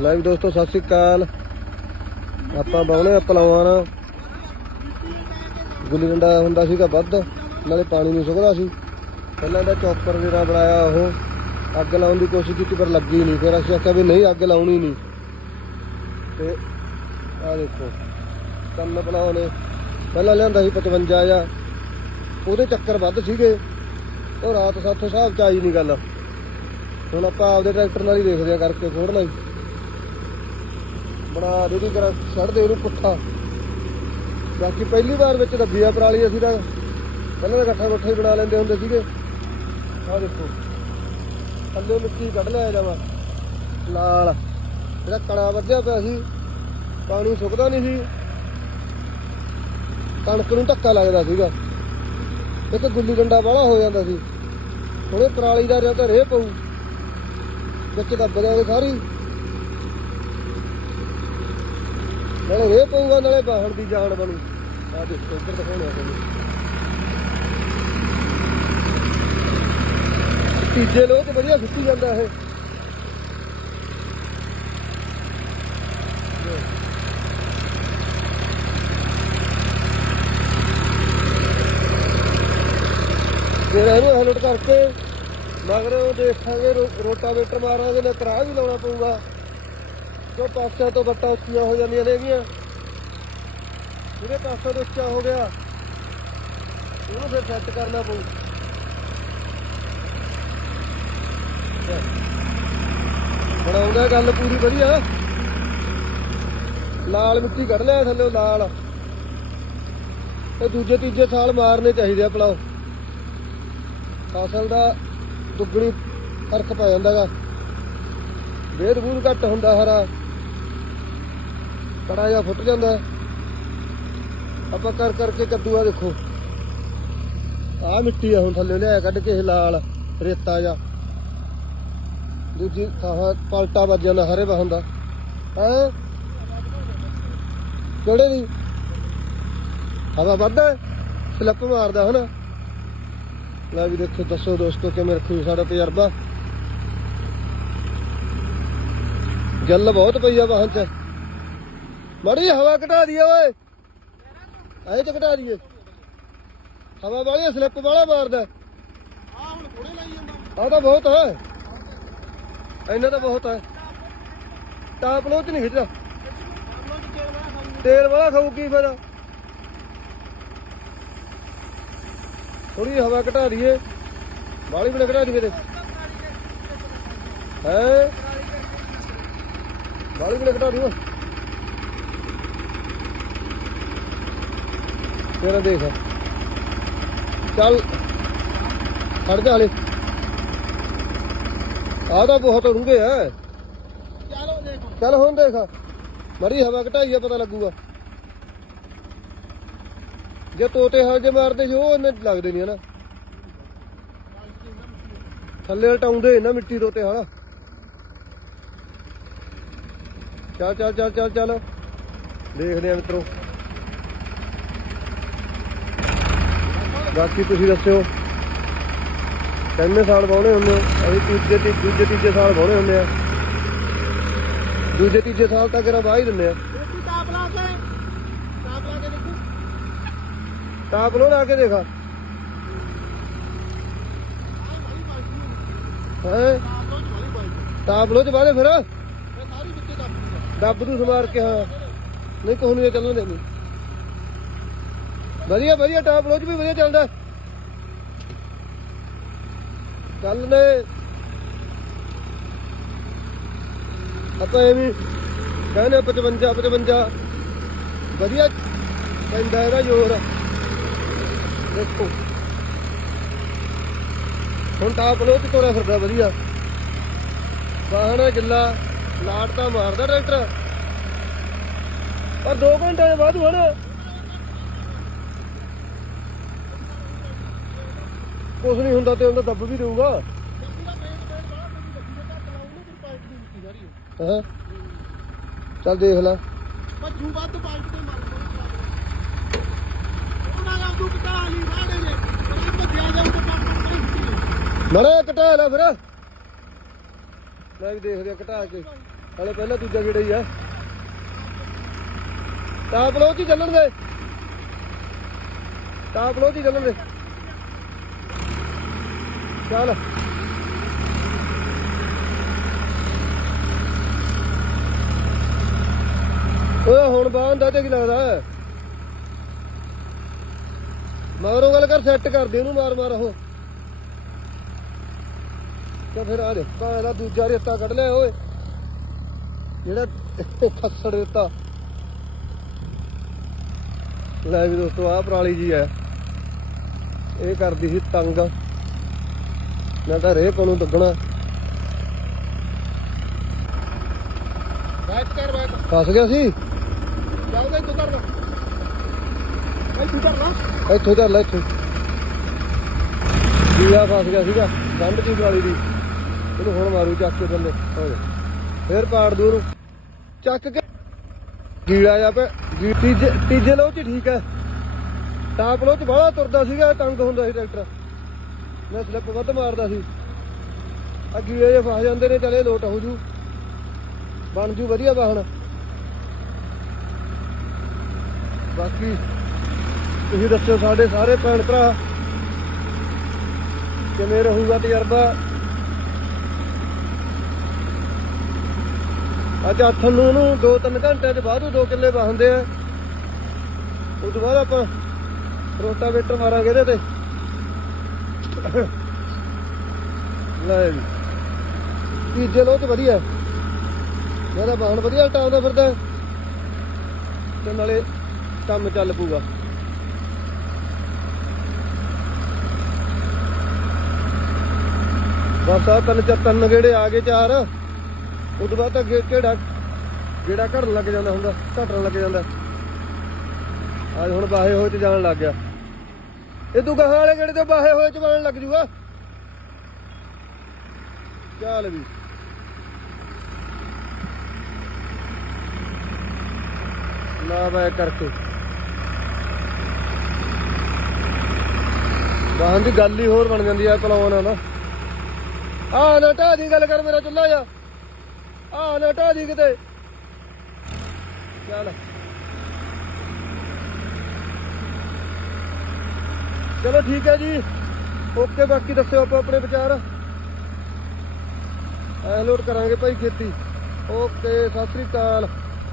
Live ਦੋਸਤੋ, ਸਤਿ ਸ੍ਰੀ ਅਕਾਲ। ਆਪਾਂ ਬਾਉਣੇ ਆ ਪਲਵਾਨ ਗੁੱਲੀ ਡੰਡਾ ਹੁੰਦਾ ਸੀਗਾ ਵੱਧ, ਨਾਲੇ ਪਾਣੀ ਨਹੀਂ ਸੁੱਕਦਾ ਸੀ। ਪਹਿਲਾਂ ਇਹਦਾ ਚੌਪਰ ਜਿਹੜਾ ਬਣਾਇਆ ਉਹ ਅੱਗ ਲਾਉਣ ਦੀ ਕੋਸ਼ਿਸ਼ ਕੀਤੀ, ਪਰ ਲੱਗੀ ਨਹੀਂ। ਫਿਰ ਅਸੀਂ ਆਖਿਆ ਵੀ ਨਹੀਂ, ਅੱਗ ਲਾਉਣੀ ਨਹੀਂ। ਤੇ ਆ ਦੇਖੋ ਕੰਨ ਬਣਾਉਣੇ ਪਹਿਲਾਂ ਲਿਆਂਦਾ ਸੀ 55 ਜਾਂ ਉਹਦੇ ਚੱਕਰ ਵੱਧ ਸੀਗੇ। ਉਹ ਰਾਤ ਸਾਥੋਂ ਹਿਸਾਬ ਚ ਆਈ ਨਹੀਂ ਗੱਲ। ਹੁਣ ਆਪਾਂ ਆਪਦੇ ਟਰੈਕਟਰ ਨਾਲ ਹੀ ਦੇਖਦੇ ਆ ਕਰਕੇ ਖੋੜਨਾ ਹੀ। ਬਣਾ ਦੇ ਕਰਾ ਛੱਡ ਦੇ ਇਹਨੂੰ ਪੁੱਠਾ। ਬਾਕੀ ਪਹਿਲੀ ਵਾਰ ਵਿੱਚ ਦੱਬੀ ਆ ਪਰਾਲੀ, ਅਸੀਂ ਤਾਂ ਪਹਿਲਾਂ ਤਾਂ ਇਕੱਠਾ ਇਕੱਠਾ ਹੀ ਬਣਾ ਲੈਂਦੇ ਹੁੰਦੇ ਸੀਗੇ। ਆਹ ਦੇਖੋ, ਥੱਲੇ ਮਿੱਟੀ ਕੱਢ ਲਿਆ ਜਾਵਾ ਲਾਲ ਜਿਹੜਾ ਕਣਾ ਵੱਜਿਆ ਪਿਆ ਸੀ, ਪਾਣੀ ਸੁੱਕਦਾ ਨਹੀਂ ਸੀ। ਕਣਕ ਨੂੰ ਧੱਕਾ ਲੱਗਦਾ ਸੀਗਾ। ਇੱਕ ਗੁੱਲੀ ਡੰਡਾ ਵਾਲਾ ਹੋ ਜਾਂਦਾ ਸੀ। ਹੁਣੇ ਪਰਾਲੀ ਦਾ ਰਿਆ ਤਾਂ ਰੇਹ ਪਊ। ਵਿੱਚ ਦੱਬ ਗਿਆ ਸਾਰੀ। ਨਾਲੇ ਇਹ ਪਊਗਾ ਨਾਲੇ ਬਾਹਣ ਦੀ ਜਾਨ ਬਣੂ। ਆ ਦੇਖੋ ਉੱਧਰ ਦਿਖਾਉਣੇ ਤੁਹਾਨੂੰ। ਤੀਜੇ ਲੋਕ ਵਧੀਆ ਸੁੱਤੀ ਜਾਂਦਾ ਇਹ। ਫਿਰ ਇਹਨੂੰ ਹੈਲਟ ਕਰਕੇ ਮਗਰ ਉਹ ਦੇਖਾਂਗੇ ਰੋ- ਰੋਟਾਵੇਟਰ ਮਾਰਾਂਗੇ ਨਾ ਕਰਾ ਵੀ ਲਾਉਣਾ ਪਊਗਾ। ਜੋ ਪਾਸਿਆਂ ਤੋਂ ਬੱਟਾ ਉੱਚੀਆਂ ਹੋ ਜਾਂਦੀਆਂ ਨੇਗੀਆਂ ਜਿਹੜੇ ਪਾਸੇ ਤੋਂ ਉੱਚਾ ਹੋ ਗਿਆ, ਉਹਨੂੰ ਫਿਰ ਸੈੱਟ ਕਰਨਾ ਪਊ। ਬਣਾਉਂਦਾ ਗੱਲ ਪੂਰੀ ਵਧੀਆ। ਲਾਲ ਮਿੱਟੀ ਕੱਢ ਲਿਆ ਥੱਲੇ ਲਾਲ। ਇਹ ਦੂਜੇ ਤੀਜੇ ਸਾਲ ਮਾਰਨੇ ਚਾਹੀਦੇ ਆ ਪਲਾਓ ਫਸਲ ਦਾ ਦੁੱਗਣੀ ਫ਼ਰਕ ਪੈ ਜਾਂਦਾਗਾ। ਵੇਦ ਬੂਦ ਘੱਟ ਹੁੰਦਾ ਹਰਾ। ਕੜਾ ਜਿਹਾ ਫੁੱਟ ਜਾਂਦਾ ਆਪਾਂ ਕਰ ਕਰਕੇ ਕੱਦੂ ਆ ਦੇਖੋ। ਆ ਮਿੱਟੀ ਆ ਹੁਣ ਥੱਲੇ ਲਿਆ ਕੱਢ ਕੇ ਲਾਲ ਰੇਤਾ ਜਾ ਦੂਜੀ ਆਹ ਪਲਟਾ ਵੱਜ ਜਾਂਦਾ ਹਰੇ ਵਾ ਹੁੰਦਾ ਹੈ? ਕਿਹੜੇ ਦੀ? ਹਵਾ ਵੱਧਦਾ ਸਲਿੱਪ ਮਾਰਦਾ ਹਨਾ। ਲੈ ਵੀ ਦੇਖੋ, ਦੱਸੋ ਦੋਸਤੋ ਕਿਵੇਂ ਰੱਖੂ ਸਾਡਾ ਤਜਰਬਾ। ਗੱਲ ਬਹੁਤ ਪਈ ਆ ਵਾਹਨ ਚ। ਮੜੀ ਹਵਾ ਘਟਾ ਦਈਏ ਓਏ। ਐ ਤੇ ਘਟਾ ਦਈਏ। ਹਵਾ ਵਾਲੀ ਸਲਿੱਪ ਵਾਲਾ ਮਾਰਦਾ। ਆ ਹੁਣ ਥੋੜੇ ਲਾਈ ਜਾਂਦਾ ਆ ਤਾਂ ਬਹੁਤ ਹੈ। ਇੰਨਾ ਤਾਂ ਬਹੁਤ ਹੈ। ਟਾਪ ਲੋਚ ਨਹੀਂ ਖਿੱਚਦਾ। ਤੇਲ ਵਾਲਾ ਖਾਊ ਤੇਲ ਵਾਲਾ ਖਾਊ ਕੀ ਫਿਰ ਥੋੜੀ ਹਵਾ ਘਟਾ ਦਈਏ। ਵਾਲੀ ਵੀ ਨਾ ਘਟਾ ਦਈਏ ਤੇ। ਹੈ? ਬਾਲੀ ਵੀ ਨਾ ਘਟਾ ਦਈਏ। ਤੇਰਾ ਦੇਖ। ਚੱਲ, ਖੜ ਜਾ ਹਲੇ। ਆਹ ਤਾਂ ਬਹੁਤ ਡੂੰਘੇ ਐ ਚਲੋ ਦੇਖ ਚੱਲ ਹੁਣ ਦੇਖ। ਮਰੀ ਹਵਾ ਘਟਾਈਏ ਪਤਾ ਲੱਗੂਗਾ। ਜੇ ਤੋਤੇ ਹਲ ਜੇ ਮਾਰਦੇ ਸੀ, ਉਹ ਇੰਨੇ ਲੱਗਦੇ ਨਹੀਂ ਹਨਾ। ਥੱਲੇ ਹਟਾਉਂਦੇ ਨਾ ਮਿੱਟੀ ਤੋਤੇ ਹਲ। ਚੱਲ ਚੱਲ ਚੱਲ ਚੱਲ ਚੱਲ। ਦੇਖਦੇ ਆ ਮਿੱਤਰੋ। ਬਾਕੀ ਤੁਸੀਂ ਦੱਸਿਓ। ਕਿੰਨੇ ਸਾਲ ਬਾਉਣੇ ਹੁੰਦੇ ਹੋ। ਅਸੀਂ ਤੀਜੇ ਤੀ- ਦੂਜੇ ਤੀਜੇ ਸਾਲ ਬਾਉਣੇ ਹੁੰਦੇ ਆ। ਦੂਜੇ ਤੀਜੇ ਸਾਲ ਤੱਕ ਇਹਦਾ ਵਾਹ ਹੀ ਦਿੰਦੇ ਆ। ਰੋਟੀ ਤਾਪ ਲਾ ਕੇ ਤਾਪ ਲਾ ਕੇ ਦੇਖੋ। ਟਾਪ ਲੋ ਲਾ ਕੇ ਦੇਖਾ। ਹੈ? ਟਾਪ ਲੋ ਚ ਬਾਲੇ ਫਿਰ। ਸਾਰੀ ਵਿੱਚੇ ਦੱਬ ਨੂੰ ਸਮਾਰ ਕੇ ਹਾਂ। ਨਹੀਂ ਕੋਹ ਨਹੀਂ ਚੱਲਣ ਦੇਣੀ ਵਧੀਆ ਵਧੀਆ ਟਾਪ ਲੋ ਚ ਵੀ ਵਧੀਆ ਚੱਲਦਾ। ਚੱਲ ਨੇ। ਆਪਾਂ ਇਹ ਵੀ ਕਹਿੰਦੇ 55 55 ਵਧੀਆ ਪੈਂਦਾ ਇਹਦਾ ਜ਼ੋਰ। ਦੇਖੋ। ਹੁਣ ਟਾਪ ਲੋਚ ਚ ਤੋੜਿਆ ਫਿਰਦਾ ਵਧੀਆ। ਵਾਹਣਾ ਗਿੱਲਾ, ਲਾਟ ਤਾਂ ਮਾਰਦਾ ਟਰੈਕਟਰ। ਪਰ 2 ਘੰਟੇ ਦੇ ਬਾਅਦ ਹੁਣ ਕੁਛ ਨਹੀਂ ਹੁੰਦਾ ਤੇ ਉਹਦਾ ਦੱਬ ਵੀ ਦੇਊਗਾ। ਹਾਂ? ਚੱਲ ਦੇਖ ਲੈ। ਭੱਜੂ ਵੱਧ ਪਾਈਪ ਤੇ ਮਾਰ ਉਹਨਾਂ ਦਾ ਤੂੰ ਪਤਾ ਨਹੀਂ ਵਾੜੇ ਨੇ ਉਹ ਭੱਜਿਆ ਜਾਊ ਤੇ ਪਾਈਪ ਤੇ ਮੜਾ ਘਟਾ ਲੈ ਫਿਰ। ਮੈਂ ਵੀ ਦੇਖਦੇ ਆ ਘਟਾ ਕੇ। ਹਲੇ ਪਹਿਲਾਂ ਦੂਜਾ ਗੇੜਾ ਹੀ ਆ। ਟਾਪ ਲੋ ਜੀ ਚੱਲਣ ਦੇ। ਟਾਪ ਲੋ ਜੀ ਚੱਲਣ ਦੇ। ਚੱਲ। ਓਏ, ਹੁਣ ਬਾਹਰ ਦਾ ਤੇ ਕੀ ਲੱਗਦਾ? ਮਗਰੋਂ ਗੱਲ ਕਰ ਸੈੱਟ ਕਰ ਦੇ ਇਹਨੂੰ ਮਾਰ ਮਾਰ ਉਹ। ਤੇ ਫਿਰ ਆ ਦੇ ਭਾਵੇਂ ਦੂਜਾ ਰੇਤਾ ਕੱਢ ਲਿਆ ਓਏ। ਜਿਹੜਾ ਖੱਸੜ ਦਿੱਤਾ ਲੈ ਵੀ ਦੋਸਤੋ, ਆਹ ਪਰਾਲੀ ਜੀ ਹੈ। ਇਹ ਕਰਦੀ ਸੀ ਤੰਗ। ਨਾ ਤਾਂ ਰੇਹ ਨੂੰ ਲੱਗਣਾ ਬੈਕ ਕਰ ਬੈਕ ਫਸ ਗਿਆ ਸੀ? ਚੱਲ ਬਈ ਤੂੰ ਕਰ ਲੈ। ਇੱਥੋਂ ਧਰ ਲੈ। ਇੱਥੋਂ ਜੀਆ ਫਸ ਗਿਆ ਸੀਗਾ ਗੰਢ ਦੀ ਪਰਾਲੀ ਦੀ। ਇਹਨੂੰ ਹੁਣ ਮਾਰੂ ਚੱਕ ਕੇ ਥੱਲੇ। ਹੋ ਜਾ। ਫੇਰ ਪਾੜ ਦੂ ਉਹਨੂੰ ਚੱਕ ਕੇ। ਗੀੜਾ ਜਾ ਪੈ। ਤੀਜੇ ਤੀਜੇ ਲੋ ਚ ਠੀਕ ਹੈ ਟਾਪ ਲੋ ਚ ਬਾਹਲਾ ਤੁਰਦਾ ਸੀਗਾ ਤੰਗ ਹੁੰਦਾ ਸੀ ਟਰੈਕਟਰ। ਮੈਂ ਸਲਿੱਪ ਵੱਧ ਮਾਰਦਾ ਸੀ। ਆ ਗੀੜੇ ਜੇ ਫਸ ਜਾਂਦੇ ਨੇ, ਚਲੇ ਲੋਟ ਹੋ ਜੂ। ਬਣ ਜੂ ਵਧੀਆ ਵਾਹਣ। ਬਾਕੀ ਤੁਸੀਂ ਦੱਸੋ ਸਾਡੇ ਸਾਰੇ ਭੈਣ ਭਰਾ, ਕਿਵੇਂ ਰਹੂਗਾ ਤਜਰਬਾ? ਅੱਜ ਆਥਣ ਨੂੰ ਉਹਨੂੰ 2-3 ਘੰਟਿਆਂ ਚ ਬਾਅਦ ਦੋ ਕਿੱਲੇ ਵਾਹੁੰਦੇ ਆ। ਉਸ ਤੋਂ ਬਾਅਦ ਆਪਾਂ ਰੋਟਾਵੇਟਰ ਮਾਰਾਂਗੇ ਇਹਦੇ ਤੇ। ਲੈ ਜੀ। ਤੀਜੇ ਲੋਹ ਵਧੀਆ। ਮੇਰਾ ਬਾਹਣ ਵਧੀਆ ਟਾਉਂਦਾ ਫਿਰਦਾ ਤੇ ਨਾਲੇ ਕੰਮ ਚੱਲ ਪੂਗਾ ਬਸ ਆ ਤਿੰਨ ਚਾਰ ਤਿੰਨ ਗੇੜੇ ਆ ਗਏ ਚਾਰ। ਉਸ ਤੋਂ ਬਾਅਦ ਤਾਂ ਕਿਹੜਾ ਗੇੜਾ ਘੜਨ ਲੱਗ ਜਾਂਦਾ ਹੁੰਦਾ, ਘਟਣ ਲੱਗ ਜਾਂਦਾ। ਅੱਜ ਹੁਣ ਬਾਹੇ ਹੋਏ ਚ ਜਾਣ ਲੱਗ ਗਿਆ। ਇਹ ਤੂੰ ਗਾਹਾਂ ਵਾਲੇ ਗੇੜੇ ਤੇ ਬਾਹੇ ਹੋਏ ਚ ਲੱਗ ਜੂਗਾ? ਚੱਲ ਵੀ। ਨਾ ਬੈ ਕਰਕੇ। ਵਾਹਨ ਦੀ ਗੱਲ ਹੀ ਹੋਰ ਬਣ ਜਾਂਦੀ ਆ ਕਲਾਉਣ ਨਾਲ ਆ ਨਾ ਦੀ ਗੱਲ ਕਰ ਮੇਰਾ ਚੁੱਲਾ ਜਾ। ਆ ਨਾ ਦੀ ਕਿਤੇ। ਚੱਲ। ਚਲੋ ਠੀਕ ਹੈ ਜੀ। ਓਕੇ, ਬਾਕੀ ਦੱਸਿਓ ਆਪੋ ਆਪਣੇ ਵਿਚਾਰ। ਐ ਲੋਡ ਕਰਾਂਗੇ ਭਾਈ ਖੇਤੀ। ਓਕੇ, ਸਤਿ ਸ੍ਰੀ ਅਕਾਲ।